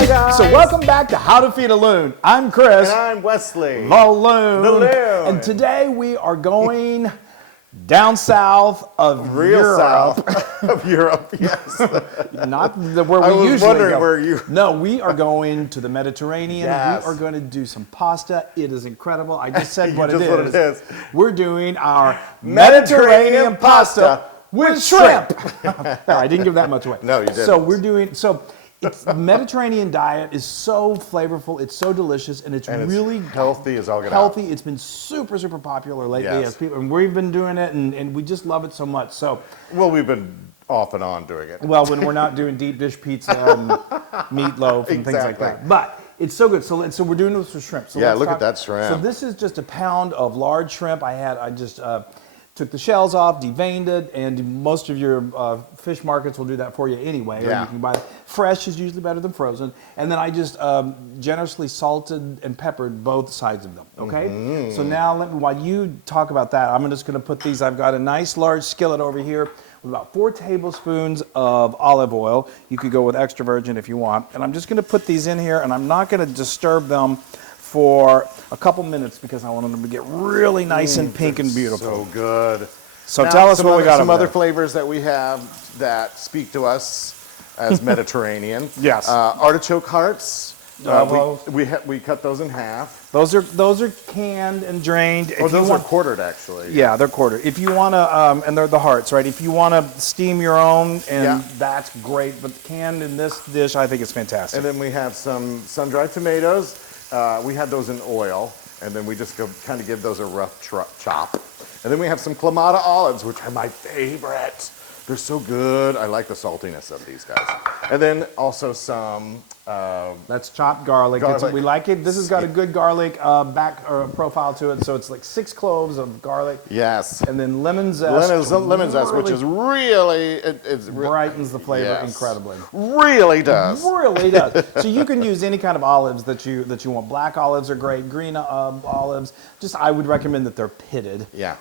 Hi guys. So welcome back to How to Feed a Loon. I'm Chris. And I'm Wesley. The Loon. The Loon. And today we are going down south of Real Europe. south of Europe, yes. Not where I we was usually wondering go. where you... No, we are going to the Mediterranean. Yes. We are going to do some pasta. It is incredible. I just said You what, just it what it is. We're doing our Mediterranean pasta with shrimp. No, I didn't give that much away. No, you didn't. So we're doing, it's the Mediterranean diet is so flavorful, it's so delicious, and it's really healthy as all get healthy. out. It's been super, super popular lately Yes. as people, and we've been doing it, and we just love it so much. So, Well, we've been off and on doing it. well, when we're not doing deep dish pizza and meatloaf and things like Exactly. that, but it's so good. So we're doing this with shrimp. So Yeah, let's look at talk- that shrimp. So this is just a pound of large shrimp. I just took the shells off, deveined it, and most of your fish markets will do that for you anyway. Or Yeah. you can buy it. Fresh is usually better than frozen. And then I just generously salted and peppered both sides of them. Okay. Mm-hmm. So now while you talk about that, I'm just going to put these. I've got a nice large skillet over here with about 4 tablespoons of olive oil. You could go with extra virgin if you want. And I'm just going to put these in here, and I'm not going to disturb them for a couple minutes because I want them to get really nice and pink and beautiful. So good. So Now, tell us what we got some over other there. flavors that we have that speak to us as Mediterranean. Yes. Artichoke hearts. Well- We cut those in half. Those are canned and drained. Oh, If you those are want- quartered actually. Yeah, they're quartered. If you want to, and they're the hearts, right? If you want to steam your own, and Yeah. that's great. But canned in this dish, I think it's fantastic. And then we have some sun-dried tomatoes. We had those in oil, and then we just kind of give those a rough chop. And then we have some Clamato olives, which are my favorite. They're so good. I like the saltiness of these guys. And then also some... That's chopped garlic. Garlic. We like it. This has got a good garlic profile to it, so it's like 6 cloves of garlic. Yes. And then lemon zest. Lemon zest, which is really... It brightens the flavor Yes. incredibly. really does. Really does. So you can use any kind of olives that you want. Black olives are great. Green olives. I would recommend that they're pitted. Yeah.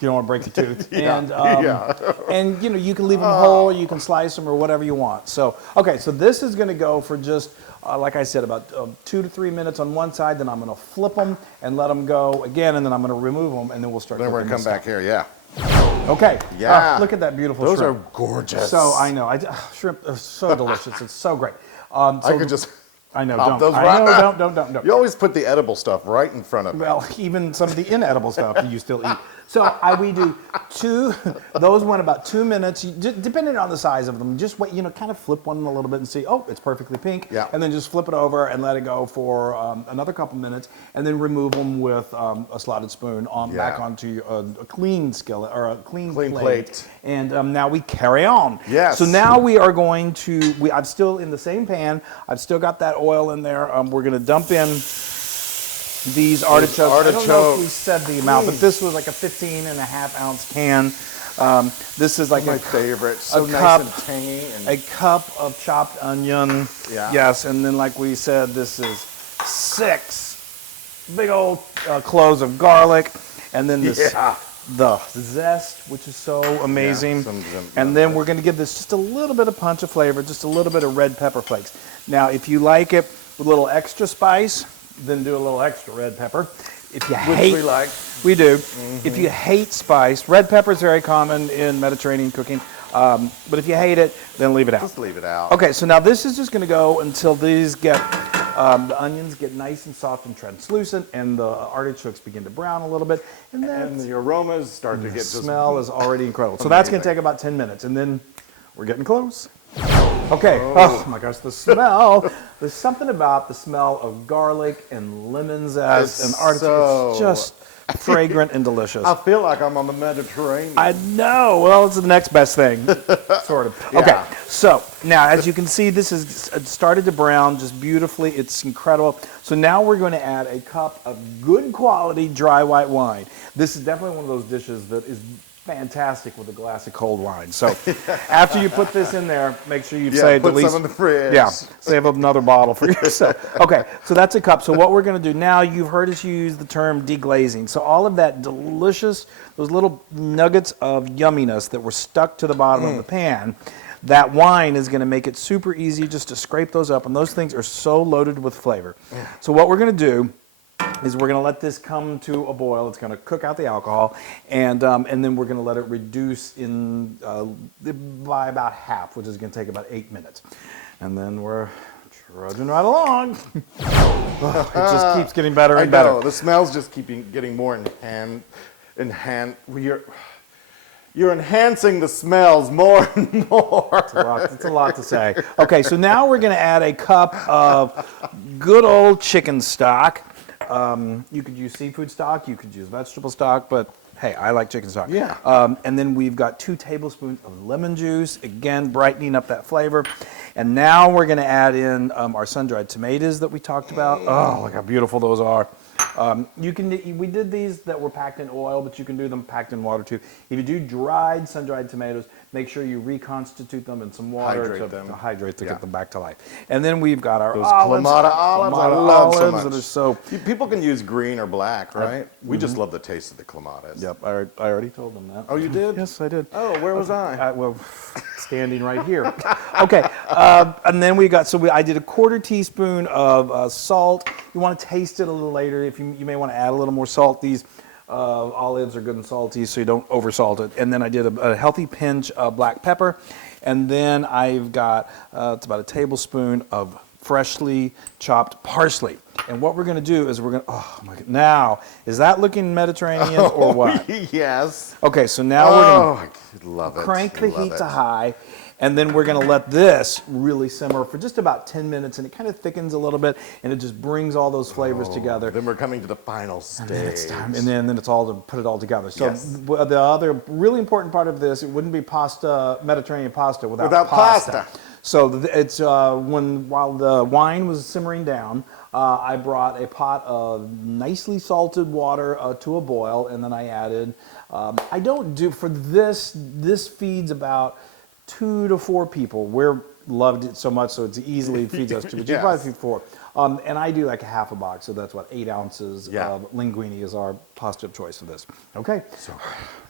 You don't want to break the tooth. Yeah. And, Yeah. and you can leave them whole, you can slice them or whatever you want. So, okay, so this is going to go for just, like I said, about 2 to 3 minutes on one side. Then I'm going to flip them and let them go again, and then I'm going to remove them, and then we'll start Then we're cooking going to come this back here, yeah. stuff. Okay. Yeah. Look at that beautiful Those shrimp. are gorgeous. So, I know. Shrimp are so delicious. It's so great. I could just... I know, pop don't. those I right- know, don't. You always put the edible stuff right in front of me. Well, even some of the inedible stuff you still eat. So we do 2, those went about 2 minutes, depending on the size of them. Just wait, kind of flip one a little bit and see, oh, it's perfectly pink. Yeah. And then just flip it over and let it go for another couple minutes, and then remove them with a slotted spoon back onto a clean skillet or a clean plate. And now we carry on. Yes. So now we are going to, I'm still in the same pan. I've still got that oil in there. We're going to dump in these artichokes. I don't know if we said the amount, but this was like a 15.5-ounce can. This is like my favorite. So nice cup, and tangy. And a cup of chopped onion. Yeah. Yes, and then like we said, this is 6 big old cloves of garlic, and then this the zest, which is so amazing. And then we're going to give this just a little bit of punch of flavor, just a little bit of red pepper flakes. Now, if you like it with a little extra spice, then do a little extra red pepper. If you hate, we like. We do. If you hate spice, red pepper is very common in Mediterranean cooking. But if you hate it, then leave it out. Just leave it out. Okay, so now this is just going to go until these get, the onions get nice and soft and translucent, and the artichokes begin to brown a little bit. And the aromas start to the get just... smell is already incredible. So that's going to take about 10 minutes, and then we're getting close. Okay. Oh my gosh, the smell. There's something about the smell of garlic and lemon zest and artichoke. It's just fragrant and delicious. I feel like I'm on the Mediterranean. I know. Well, it's the next best thing, sort of. Yeah. Okay. So now, as you can see, this has started to brown just beautifully. It's incredible. So now we're going to add a cup of good quality dry white wine. This is definitely one of those dishes that is fantastic with a glass of cold wine. So after you put this in there, make sure you save put at least some in the fridge. Yeah, save up another bottle for yourself. Okay, so that's a cup. So what we're going to do now, you've heard us use the term deglazing. So all of that delicious, those little nuggets of yumminess that were stuck to the bottom of the pan, That wine is going to make it super easy just to scrape those up, and those things are so loaded with flavor. So what we're going to do is we're going to let this come to a boil. It's going to cook out the alcohol, and then we're going to let it reduce in by about half, which is going to take about 8 minutes. And then we're trudging right along. It just keeps getting better and better. I know, the smells just keep getting more you're enhancing the smells more and more. It's a lot to say. Okay, so now we're going to add a cup of good old chicken stock. You could use seafood stock, you could use vegetable stock, but hey, I like chicken stock. Yeah. And then we've got 2 tablespoons of lemon juice, again, brightening up that flavor. And now we're going to add in our sun-dried tomatoes that we talked about. Oh, look how beautiful those are. We did these that were packed in oil, but you can do them packed in water too. If you do dried, sun-dried tomatoes, make sure you reconstitute them in some water to get them back to life. And then we've got our olives. Clamato olives, I love so much. That are so. People can use green or black, right? We just love the taste of the clamatos. Yep, I already told them that. Oh, you did? Yes, I did. Oh, where was I? Well, standing right here. Okay, and then I did a 1/4 teaspoon of salt. You want to taste it a little later. If you may want to add a little more salt. These olives are good and salty, so you don't oversalt it. And then I did a healthy pinch of black pepper. And then I've got, it's about a tablespoon of freshly chopped parsley. And what we're going to do is oh my God, now, is that looking Mediterranean or what? Yes. Okay, so now we're going to love it. Crank the heat to high. And then we're going to let this really simmer for just about 10 minutes, and it kind of thickens a little bit, and it just brings all those flavors together. Then we're coming to the final stage. And then it's time, and then it's all to put it all together. So the other really important part of this, it wouldn't be pasta, Mediterranean pasta without pasta. So it's while the wine was simmering down, I brought a pot of nicely salted water to a boil, and then I added. I don't do for this. This feeds about 2 to 4 people. We're loved it so much, so it easily feeds us 2, but you probably feed 4. And I do like a half a box, so that's what 8 ounces of linguine is our pasta of choice for this. Okay, so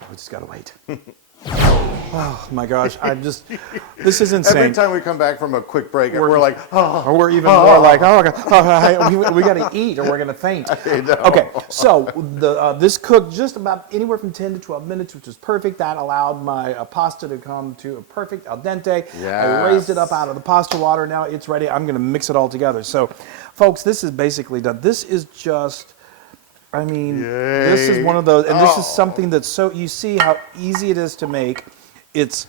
we just gotta wait. Oh my gosh, this is insane. Every time we come back from a quick break, we're like, or we're even more like, we got to eat or we're going to faint. Okay, so this cooked just about anywhere from 10 to 12 minutes, which is perfect. That allowed my pasta to come to a perfect al dente. Yes. I raised it up out of the pasta water. Now it's ready. I'm going to mix it all together. So, folks, this is basically done. This is just... this is one of those, and this is something that's so, you see how easy it is to make. It's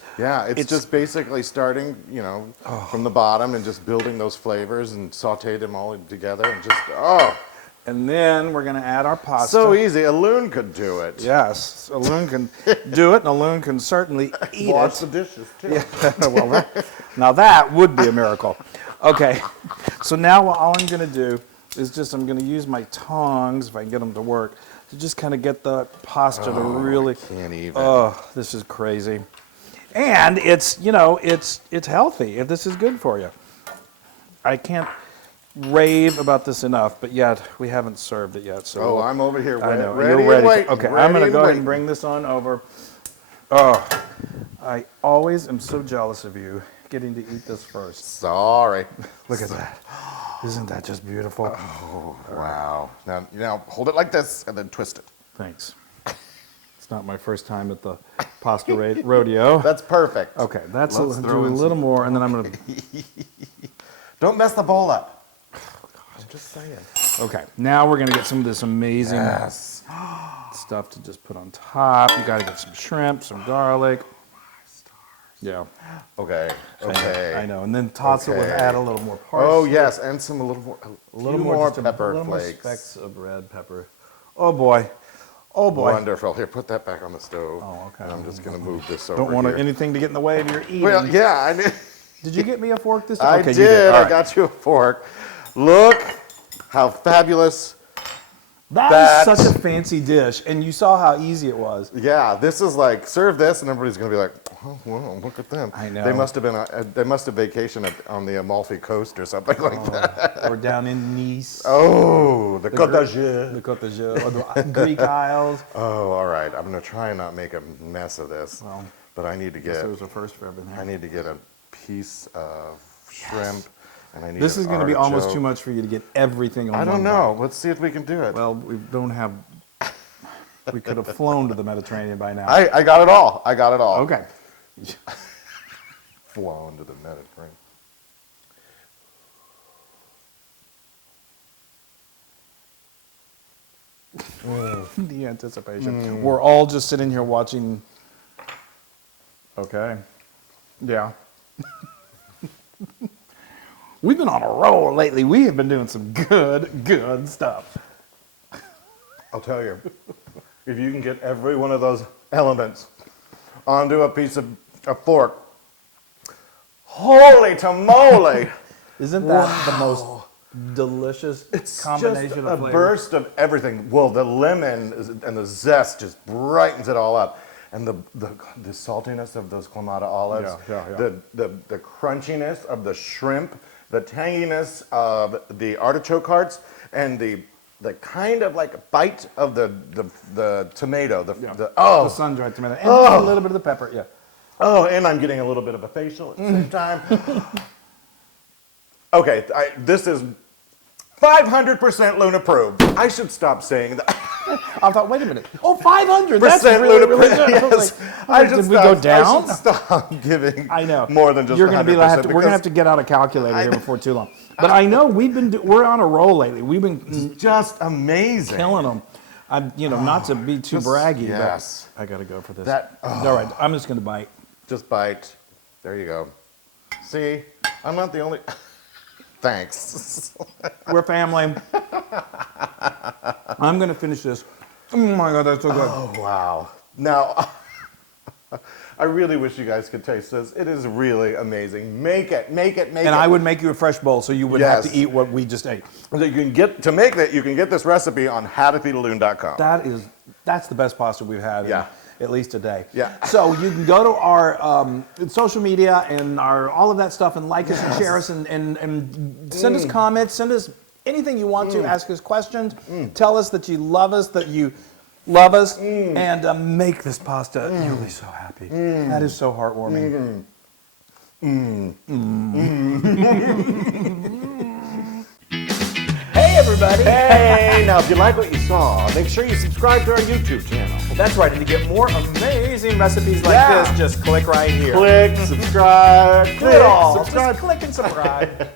just basically starting, from the bottom and just building those flavors and saute them all together and just, And then we're going to add our pasta. So easy. A loon could do it. Yes, a loon can do it, and a loon can certainly eat it. Wash the dishes, too. Yeah, well, now that would be a miracle. Okay, so now all I'm going to do is I'm going to use my tongs, if I can get them to work, to just kind of get the pasta to really... I can't even. Oh, this is crazy. And it's, it's healthy, if this is good for you. I can't rave about this enough, but yet we haven't served it yet. So I'm over here ready. I know, ready you're ready. Wait, okay, ready I'm going to go ahead wait. and bring this on over. Oh, I always am so jealous of you getting to eat this first. Sorry. Look at that. Isn't that just beautiful? Oh, wow. Now hold it like this and then twist it. Thanks. It's not my first time at the pasta rodeo. That's perfect. Okay, let's do a little more, and then I'm going to... Don't mess the bowl up. I'm just saying. Okay, now we're going to get some of this amazing stuff to just put on top. You got to get some shrimp, some garlic. Yeah. Okay. I know. And then toss it with add a little more parsley. Oh yes, and a little more pepper a little more flakes. specks of red pepper. Oh boy. Oh boy. Wonderful. Here, put that back on the stove. Oh, okay. And I'm just going to move this over. Don't want here. anything to get in the way of your eating. Well, yeah, I did. Did you get me a fork this time? I did. I got you a fork. Look how fabulous. That is such a fancy dish, and you saw how easy it was. Yeah, this is like serve this, and everybody's going to be like, "Oh, wow, look at them." I know. They must have been. They must have vacationed on the Amalfi Coast or something like that. Or down in Nice. Oh, the Côte d'Azur. The Côte d'Azur, or the Greek Isles. Oh, all right. I'm going to try and not make a mess of this. Well, but I need to get. it was a first for everything. I need to get piece of shrimp, and I need This an is going to be almost artichoke. too much for you to get everything on I one don't bite. know. Let's see if we can do it. Well, we don't have. We could have flown to the Mediterranean by now. I got it all. I got it all. Okay. Flown to the Mediterranean. The anticipation. We're all just sitting here watching. Okay. Yeah. We've been on a roll lately. We have been doing some good stuff. I'll tell you, if you can get every one of those elements onto a piece of a fork, holy tamale! Isn't that the most delicious combination Just of a flavors? burst of everything. Well, the lemon and the zest just brightens it all up. And the saltiness of those Clamato olives, Yeah. the crunchiness of the shrimp, the tanginess of the artichoke hearts, and the kind of like bite of the tomato. The sun-dried tomato. And just a little bit of the pepper, yeah. Oh, and I'm getting a little bit of a facial at the same time. Okay, this is 500% Loon approved. I should stop saying that. I thought, wait a minute. Oh, 500. That's really, Loon really approved. good. I was Yes. like, did we go down? I should stop giving I know. more than just You're gonna 100%. we're gonna have to get out a calculator here before too long. But I know we're on a roll lately. We've been just amazing. killing them. I'm, not to be too braggy, yes. but I gotta go for this. Oh. All right, I'm just gonna bite. Just bite. There you go. See, I'm not the only. Thanks. We're family. I'm gonna finish this. Oh my God, that's so good. Oh, wow. Now, I really wish you guys could taste this. It is really amazing. Make it. And I would make you a fresh bowl so you wouldn't have to Yes. eat what we just ate. So you can get this recipe on howtofeedaloon.com. That's the best pasta we've had Yeah. in at least today. Yeah. So you can go to our social media and all of that stuff and like us and share us and send us comments, send us anything you want to, ask us questions, tell us that you love us, and make this pasta. You'll be so happy. That is so heartwarming. Hey everybody! Hey, now if you like what you saw, make sure you subscribe to our YouTube channel. That's right, and to get more amazing recipes like Yeah. this, just click right here. Click, subscribe, Do it all. subscribe. Just click and subscribe.